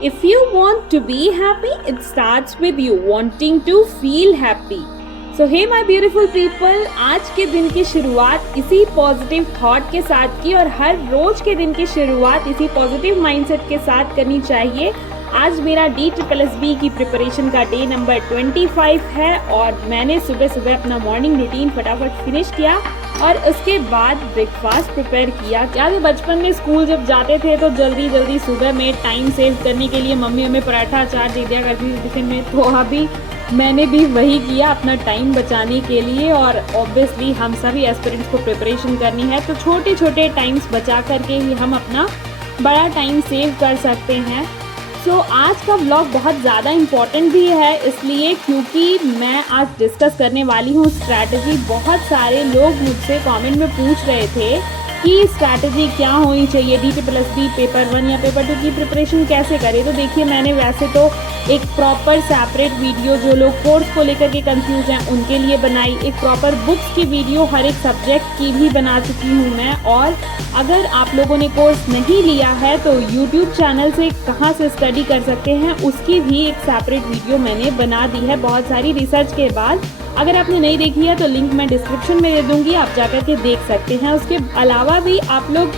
If you want to be happy, it starts with you wanting to feel happy. So hey my beautiful people, आज के दिन की शुरुआत इसी positive thought के साथ की और हर रोज के दिन की शुरुआत इसी पॉजिटिव माइंडसेट के साथ करनी चाहिए। आज मेरा DSSB की प्रिपरेशन का डे नंबर 25 है और मैंने सुबह सुबह अपना मॉर्निंग रूटीन फटाफट फिनिश किया और उसके बाद ब्रेकफास्ट प्रिपेयर किया। याद है बचपन में स्कूल जब जाते थे तो जल्दी सुबह में टाइम सेव करने के लिए मम्मी हमें पराठा अचार दे दिया करती थी टिफिन में, तो अभी मैंने भी वही किया अपना टाइम बचाने के लिए। और ऑब्वियसली हम सभी एस्पिरेंट्स को प्रिपरेशन करनी है तो छोटे छोटे टाइम्स बचा करके ही हम अपना बड़ा टाइम सेव कर सकते हैं। आज का व्लॉग बहुत ज़्यादा इम्पॉर्टेंट भी है इसलिए क्योंकि मैं आज डिस्कस करने वाली हूँ स्ट्रैटेजी। बहुत सारे लोग मुझसे कमेंट में पूछ रहे थे कि स्ट्रैटेजी क्या होनी चाहिए, DSSB पेपर 1 या पेपर 2 की प्रिपरेशन कैसे करें। तो देखिए मैंने वैसे तो एक प्रॉपर सेपरेट वीडियो जो लोग कोर्स को लेकर के कंफ्यूज हैं उनके लिए बनाई, एक प्रॉपर बुक्स की वीडियो हर एक सब्जेक्ट की भी बना चुकी हूँ मैं। और अगर आप लोगों ने कोर्स नहीं लिया है तो यूट्यूब चैनल से कहाँ से स्टडी कर सकते हैं उसकी भी एक सेपरेट वीडियो मैंने बना दी है बहुत सारी रिसर्च के बाद। अगर आपने नहीं देखी है तो लिंक मैं डिस्क्रिप्शन में दे दूंगी, आप जाकर के देख सकते हैं। उसके अलावा भी आप लोग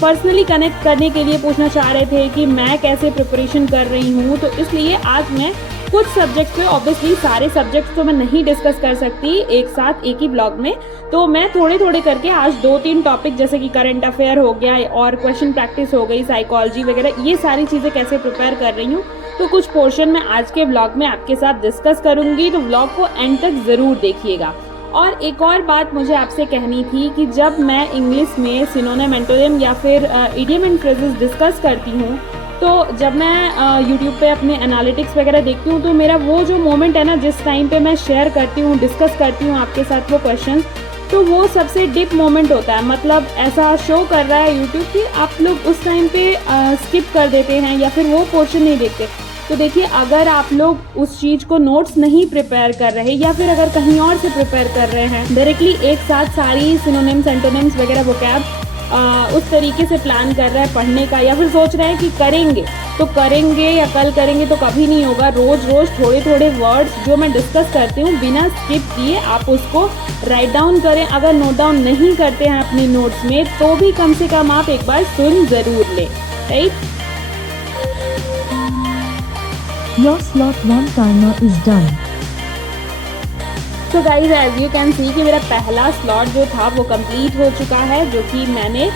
पर्सनली कनेक्ट करने के लिए पूछना चाह रहे थे कि मैं कैसे प्रिपरेशन कर रही हूँ, तो इसलिए आज मैं कुछ सब्जेक्ट्स पे, ऑब्वियसली सारे सब्जेक्ट्स तो मैं नहीं डिस्कस कर सकती एक साथ एक ही ब्लॉग में, तो मैं थोड़े थोड़े करके आज 2-3 टॉपिक जैसे कि करंट अफेयर हो गया और क्वेश्चन प्रैक्टिस हो गई, साइकोलॉजी वगैरह, ये सारी चीज़ें कैसे प्रिपेयर कर रही हूँ तो कुछ पोर्शन मैं आज के ब्लॉग में आपके साथ डिस्कस करूँगी, तो ब्लॉग को एंड तक ज़रूर देखिएगा। और एक और बात मुझे आपसे कहनी थी कि जब मैं इंग्लिश में सिनोनिम, एंटोनिम या फिर इडियम एंड फ्रेजेस डिस्कस करती हूँ तो जब मैं यूट्यूब पे अपने एनालिटिक्स वगैरह देखती हूँ तो मेरा वो जो मोमेंट है ना, जिस टाइम पे मैं शेयर करती हूँ, डिस्कस करती हूँ आपके साथ वो क्वेश्चन, तो वो सबसे डीप मोमेंट होता है। मतलब ऐसा शो कर रहा है यूट्यूब कि आप लोग उस टाइम पे स्किप कर देते हैं या फिर वो पोर्शन नहीं देखते। तो देखिए अगर आप लोग उस चीज़ को नोट्स नहीं प्रिपेयर कर रहे या फिर अगर कहीं और से प्रिपेयर कर रहे हैं डायरेक्टली एक साथ सारी सिनोनिम्स, एंटोनिम्स वगैरह वोकैब उस तरीके से प्लान कर रहा है पढ़ने का, या फिर सोच रहे हैं कि करेंगे या कल करेंगे, तो कभी नहीं होगा। रोज़ थोड़े थोड़े वर्ड्स जो मैं डिस्कस करती हूँ बिना स्किप किए आप उसको राइट डाउन करें। अगर नोट डाउन नहीं करते हैं अपनी नोट्स में तो भी कम से कम आप एक बार सुन ज़रूर लें, right. Your slot 1 timer is done. तो guys as you can see कि मेरा पहला स्लॉट जो था वो कंप्लीट हो चुका है, जो कि मैंने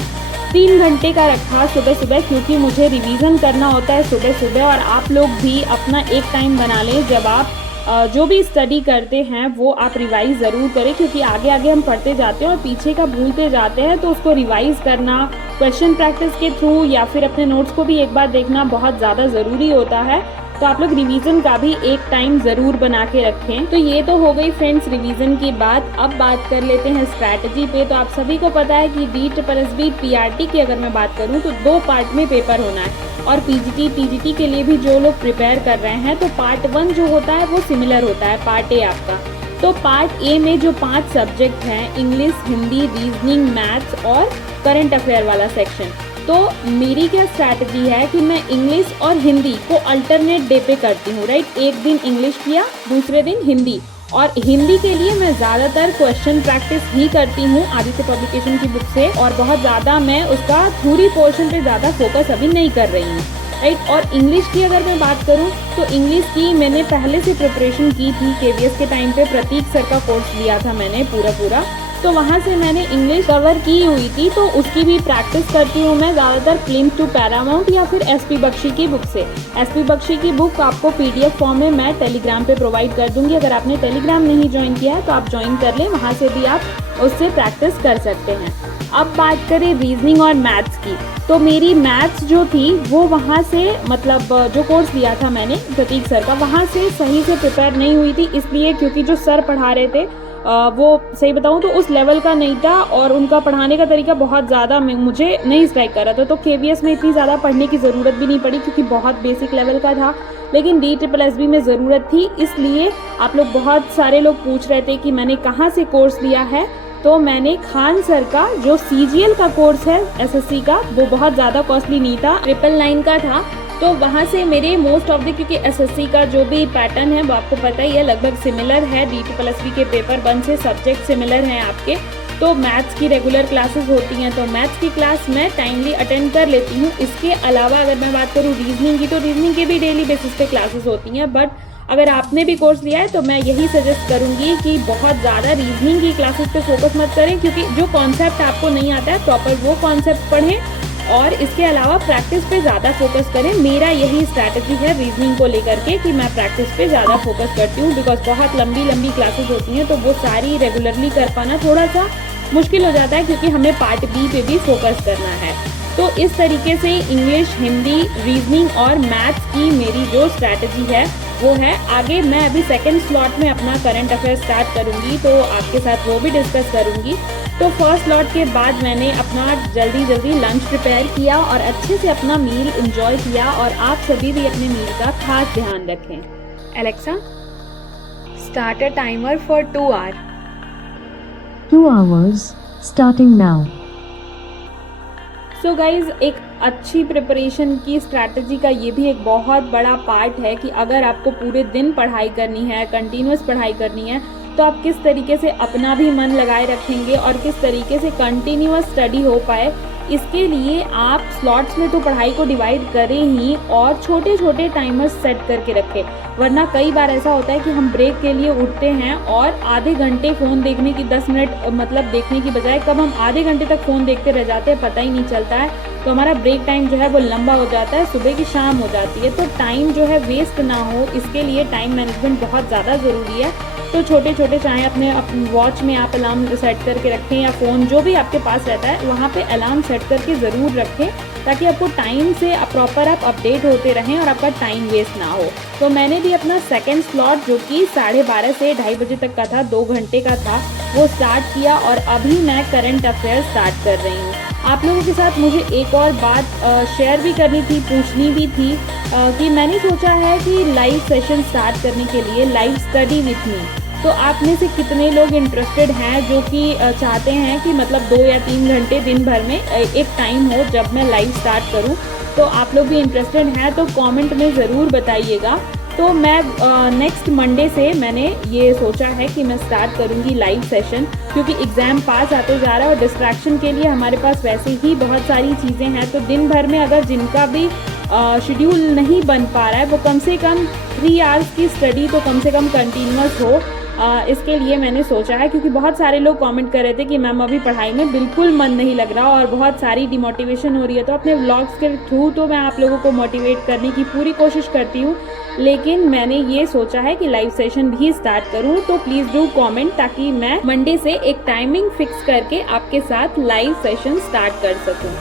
3 घंटे का रखा सुबह क्योंकि मुझे रिवीजन करना होता है सुबह। और आप लोग भी अपना एक टाइम बना लें जब आप जो भी स्टडी करते हैं वो आप रिवाइज ज़रूर करें, क्योंकि आगे हम पढ़ते जाते हैं और पीछे का भूलते जाते हैं, तो उसको रिवाइज करना क्वेश्चन प्रैक्टिस के थ्रू या फिर अपने नोट्स को भी एक बार देखना बहुत ज़्यादा ज़रूरी होता है। तो आप लोग रिवीजन का भी एक टाइम ज़रूर बना के रखें। तो ये तो हो गई फ्रेंड्स रिवीजन की बात। अब बात कर लेते हैं स्ट्रैटेजी पे। तो आप सभी को पता है कि DSSB PRT की अगर मैं बात करूँ तो 2 पार्ट में पेपर होना है, और PGT TGT के लिए भी जो लोग प्रिपेयर कर रहे हैं तो पार्ट 1 जो होता है वो सिमिलर होता है पार्ट A आपका। तो पार्ट A में जो 5 सब्जेक्ट हैं, इंग्लिश, हिंदी, रीजनिंग, मैथ्स और करंट अफेयर वाला सेक्शन, तो मेरी क्या स्ट्रैटेजी है कि मैं इंग्लिश और हिंदी को अल्टरनेट डे पे करती हूँ, राइट। एक दिन इंग्लिश किया, दूसरे दिन हिंदी। और हिंदी के लिए मैं ज़्यादातर क्वेश्चन प्रैक्टिस ही करती हूँ आदित्य पब्लिकेशन की बुक से, और बहुत ज़्यादा मैं उसका थ्योरी पोर्शन पे ज़्यादा फोकस अभी नहीं कर रही हूँ, राइट। और इंग्लिश की अगर मैं बात करूँ तो इंग्लिश की मैंने पहले से प्रिपरेशन की थी KVS के टाइम पे, प्रतीक सर का कोर्स लिया था मैंने पूरा, तो वहाँ से मैंने इंग्लिश कवर की हुई थी, तो उसकी भी प्रैक्टिस करती हूँ मैं ज़्यादातर क्लिम्स टू पैरामाउंट या फिर SP बख्शी की बुक से। SP बख्शी की बुक आपको PDF फॉर्म में मैं टेलीग्राम पे प्रोवाइड कर दूँगी। अगर आपने टेलीग्राम नहीं ज्वाइन किया है तो आप ज्वाइन कर लें, वहाँ से भी आप उससे प्रैक्टिस कर सकते हैं। अब बात करें रीजनिंग और मैथ्स की, तो मेरी मैथ्स जो थी वो वहाँ से, मतलब जो कोर्स लिया था मैंने प्रतीक सर का, वहाँ से सही से प्रिपेयर नहीं हुई थी, इसलिए क्योंकि जो सर पढ़ा रहे थे वो सही बताऊँ तो उस लेवल का नहीं था और उनका पढ़ाने का तरीका बहुत ज़्यादा मुझे नहीं स्ट्राइक कर रहा था। तो KVS में इतनी ज़्यादा पढ़ने की ज़रूरत भी नहीं पड़ी क्योंकि बहुत बेसिक लेवल का था, लेकिन DSSB में ज़रूरत थी। इसलिए आप लोग, बहुत सारे लोग पूछ रहे थे कि मैंने कहाँ से कोर्स लिया है, तो मैंने खान सर का जो CGL का कोर्स है SSC का, वो बहुत ज़्यादा कॉस्टली नहीं था, 999 का था, तो वहाँ से मेरे मोस्ट ऑफ द, क्योंकि एसएससी का जो भी पैटर्न है वो आपको पता ही है, लगभग सिमिलर है। DSSB के पेपर 1 से सब्जेक्ट सिमिलर हैं आपके। तो मैथ्स की रेगुलर क्लासेस होती हैं, तो मैथ्स की क्लास मैं टाइमली अटेंड कर लेती हूँ। इसके अलावा अगर मैं बात करूँ रीजनिंग की, तो रीजनिंग की भी डेली बेसिस पे क्लासेस होती हैं। बट अगर आपने भी कोर्स लिया है तो मैं यही सजेस्ट करूँगी कि बहुत ज़्यादा रीजनिंग की क्लासेस पे फोकस मत करें, क्योंकि जो कॉन्सेप्ट आपको नहीं आता है प्रॉपर वो कॉन्सेप्ट पढ़ें, और इसके अलावा प्रैक्टिस पे ज़्यादा फोकस करें। मेरा यही स्ट्रैटेजी है रीजनिंग को लेकर के कि मैं प्रैक्टिस पे ज़्यादा फोकस करती हूँ, बिकॉज बहुत लंबी लंबी क्लासेस होती हैं, तो वो सारी रेगुलरली कर पाना थोड़ा सा मुश्किल हो जाता है, क्योंकि हमें पार्ट बी पे भी फोकस करना है। तो इस तरीके से इंग्लिश, हिंदी, रीजनिंग और मैथ्स की मेरी जो स्ट्रैटेजी है वो है। आगे मैं अभी सेकंड स्लॉट में अपना करंट अफेयर स्टार्ट करूँगी, तो आपके साथ वो भी डिस्कस करूँगी। तो फर्स्ट स्लॉट के बाद मैंने अपना जल्दी लंच प्रिपेयर किया और अच्छे से अपना मील एंजॉय किया, और आप सभी भी अपने मील का खास ध्यान रखें। Alexa, start a timer for 2 hour. 2 hours, starting now. So guys, एक अच्छी प्रिपरेशन की स्ट्रैटेजी का ये भी एक बहुत बड़ा पार्ट है कि अगर आपको पूरे दिन पढ़ाई करनी है, कंटिन्यूस पढ़ाई करनी है, तो आप किस तरीके से अपना भी मन लगाए रखेंगे और किस तरीके से कंटिन्यूस स्टडी हो पाए। इसके लिए आप स्लॉट्स में तो पढ़ाई को डिवाइड करें ही, और छोटे छोटे टाइमर्स सेट करके रखें। वरना कई बार ऐसा होता है कि हम ब्रेक के लिए उठते हैं और आधे घंटे फ़ोन देखने की 10 मिनट मतलब देखने की बजाय कब हम आधे घंटे तक फ़ोन देखते रह जाते हैं पता ही नहीं चलता है। तो हमारा ब्रेक टाइम जो है वो लंबा हो जाता है, सुबह की शाम हो जाती है। तो टाइम जो है वेस्ट ना हो, इसके लिए टाइम मैनेजमेंट बहुत ज़्यादा ज़रूरी है। तो छोटे छोटे, चाहे अपने वॉच में आप अलार्म सेट करके रखें या फ़ोन जो भी आपके पास रहता है वहाँ पे अलार्म सेट करके ज़रूर रखें, ताकि आपको टाइम से प्रॉपर आप अपडेट होते रहें और आपका टाइम वेस्ट ना हो। तो मैंने भी अपना सेकंड स्लॉट, जो कि 12:30 से 2:30 बजे तक का था, 2 घंटे का था, वो स्टार्ट किया, और अभी मैं करंट अफेयर स्टार्ट कर रही हूँ। आप लोगों के साथ मुझे एक और बात शेयर भी करनी थी, पूछनी भी थी कि मैंने सोचा है कि लाइव सेशन स्टार्ट करने के लिए लाइव स्टडी विथ मी। तो आप में से कितने लोग इंटरेस्टेड हैं जो कि चाहते हैं कि मतलब 2 या 3 घंटे दिन भर में एक टाइम हो जब मैं लाइव स्टार्ट करूं? तो आप लोग भी इंटरेस्टेड हैं तो कमेंट में ज़रूर बताइएगा। तो मैं नेक्स्ट मंडे से मैंने ये सोचा है कि मैं स्टार्ट करूँगी लाइव सेशन, क्योंकि एग्ज़ाम पास आते जा रहा है और डिस्ट्रैक्शन के लिए हमारे पास वैसे ही बहुत सारी चीज़ें हैं। तो दिन भर में अगर जिनका भी शेड्यूल नहीं बन पा रहा है, वो कम से कम 3 आवर्स की स्टडी तो कम से कम कंटिन्यूस हो। इसके लिए मैंने सोचा है, क्योंकि बहुत सारे लोग कमेंट कर रहे थे कि मैम अभी पढ़ाई में बिल्कुल मन नहीं लग रहा और बहुत सारी डिमोटिवेशन हो रही है। तो अपने व्लॉग्स के थ्रू तो मैं आप लोगों को मोटिवेट करने की पूरी कोशिश करती हूँ, लेकिन मैंने ये सोचा है कि लाइव सेशन भी स्टार्ट करूँ। तो प्लीज़ डू कमेंट, ताकि मैं मंडे से एक टाइमिंग फिक्स करके आपके साथ लाइव सेशन स्टार्ट कर सकूँ।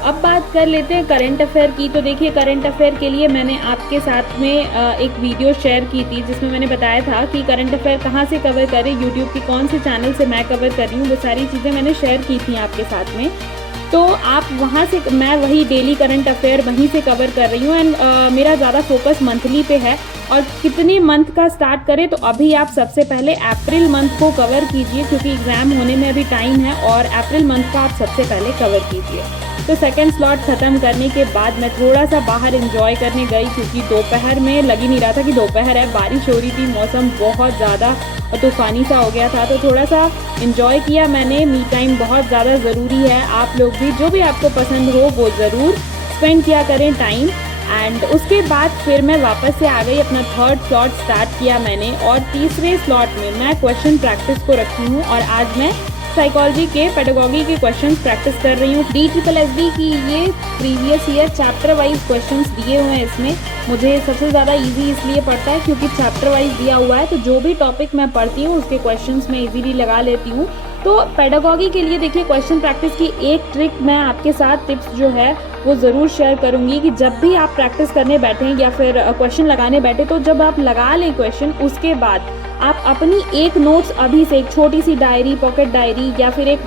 अब बात कर लेते हैं करंट अफेयर की। तो देखिए, करंट अफेयर के लिए मैंने आपके साथ में एक वीडियो शेयर की थी, जिसमें मैंने बताया था कि करंट अफेयर कहाँ से कवर करें, यूट्यूब की कौन से चैनल से मैं कवर कर रही हूँ, वो सारी चीज़ें मैंने शेयर की थी आपके साथ में। तो आप वहाँ से, मैं वही डेली करंट अफेयर वहीं से कवर कर रही हूँ। एंड मेरा ज़्यादा फोकस मंथली पे है। और कितने मंथ का स्टार्ट करें, तो अभी आप सबसे पहले अप्रैल मंथ को कवर कीजिए, क्योंकि एग्ज़ाम होने में अभी टाइम है, और अप्रैल मंथ का आप सबसे पहले कवर कीजिए। तो सेकंड स्लॉट ख़त्म करने के बाद मैं थोड़ा सा बाहर एंजॉय करने गई, क्योंकि दोपहर में लग ही नहीं रहा था कि दोपहर है, बारिश हो रही थी, मौसम बहुत ज़्यादा तूफ़ानी सा हो गया था। तो थोड़ा सा एंजॉय किया मैंने। मी टाइम बहुत ज़्यादा ज़रूरी है, आप लोग भी जो भी आपको पसंद हो वो ज़रूर स्पेंड किया करें टाइम। एंड उसके बाद फिर मैं वापस से आ गई, अपना थर्ड स्लॉट स्टार्ट किया मैंने, और तीसरे स्लॉट में मैं क्वेश्चन प्रैक्टिस को रखी हूँ। और आज मैं साइकोलॉजी के पेडागॉजी के क्वेश्चंस प्रैक्टिस कर रही हूँ। DSSB की ये previous year chapter wise questions दिए हुए हैं। इसमें मुझे सबसे ज़्यादा इजी इसलिए पड़ता है क्योंकि चैप्टर वाइज दिया हुआ है, तो जो भी टॉपिक मैं पढ़ती हूँ उसके क्वेश्चंस मैं इजीली लगा लेती हूँ। तो पेडागॉजी के लिए देखिए, क्वेश्चन प्रैक्टिस की एक ट्रिक मैं आपके साथ टिप्स जो है वो ज़रूर शेयर करूँगी कि जब भी आप प्रैक्टिस करने बैठें या फिर क्वेश्चन लगाने बैठे, तो जब आप लगा लें क्वेश्चन, उसके बाद आप अपनी एक नोट्स अभी से, एक छोटी सी डायरी, पॉकेट डायरी या फिर एक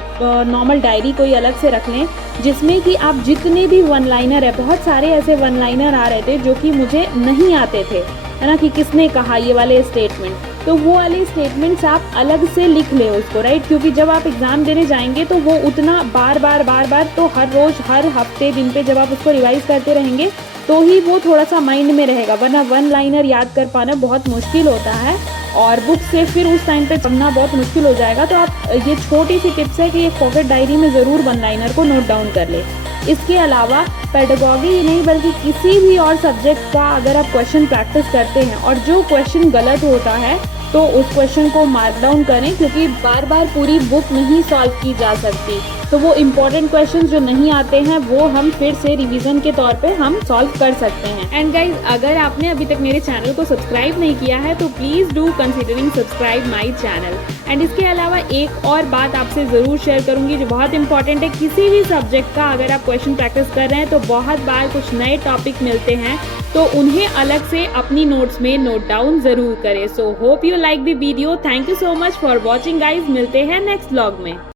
नॉर्मल डायरी कोई अलग से रख लें, जिसमें कि आप जितने भी वन लाइनर है, बहुत सारे ऐसे वन लाइनर आ रहे थे जो कि मुझे नहीं आते थे, है ना, कि किसने कहा ये वाले स्टेटमेंट, तो वो वाले स्टेटमेंट्स आप अलग से लिख लें उसको, राइट। क्योंकि जब आप एग्ज़ाम देने जाएंगे तो वो उतना बार बार तो हर रोज़, हर हफ्ते, दिन पे जब आप उसको रिवाइज़ करते रहेंगे तो ही वो थोड़ा सा माइंड में रहेगा, वरना वन लाइनर याद कर पाना बहुत मुश्किल होता है और बुक से फिर उस टाइम पे पढ़ना बहुत मुश्किल हो जाएगा। तो आप ये छोटी सी टिप्स है कि एक पॉकेट डायरी में ज़रूर वन लाइनर को नोट डाउन कर ले। इसके अलावा पेडागॉजी ही नहीं बल्कि किसी भी और सब्जेक्ट का अगर आप क्वेश्चन प्रैक्टिस करते हैं और जो क्वेश्चन गलत होता है तो उस क्वेश्चन को मार्क डाउन करें, क्योंकि बार बार पूरी बुक नहीं सॉल्व की जा सकती। तो वो इम्पोर्टेंट क्वेश्चंस जो नहीं आते हैं वो हम फिर से रिवीजन के तौर पे हम सॉल्व कर सकते हैं। एंड गाइज, अगर आपने अभी तक मेरे चैनल को सब्सक्राइब नहीं किया है तो please do considering subscribe my channel. And इसके अलावा एक और बात आपसे ज़रूर शेयर करूंगी जो बहुत इंपॉर्टेंट है। किसी भी सब्जेक्ट का अगर आप क्वेश्चन प्रैक्टिस कर रहे हैं तो बहुत बार कुछ नए टॉपिक मिलते हैं, तो उन्हें अलग से अपनी नोट्स में नोट डाउन ज़रूर करें। So hope you like the video. Thank you so much for watching guys. मिलते हैं नेक्स्ट व्लॉग में।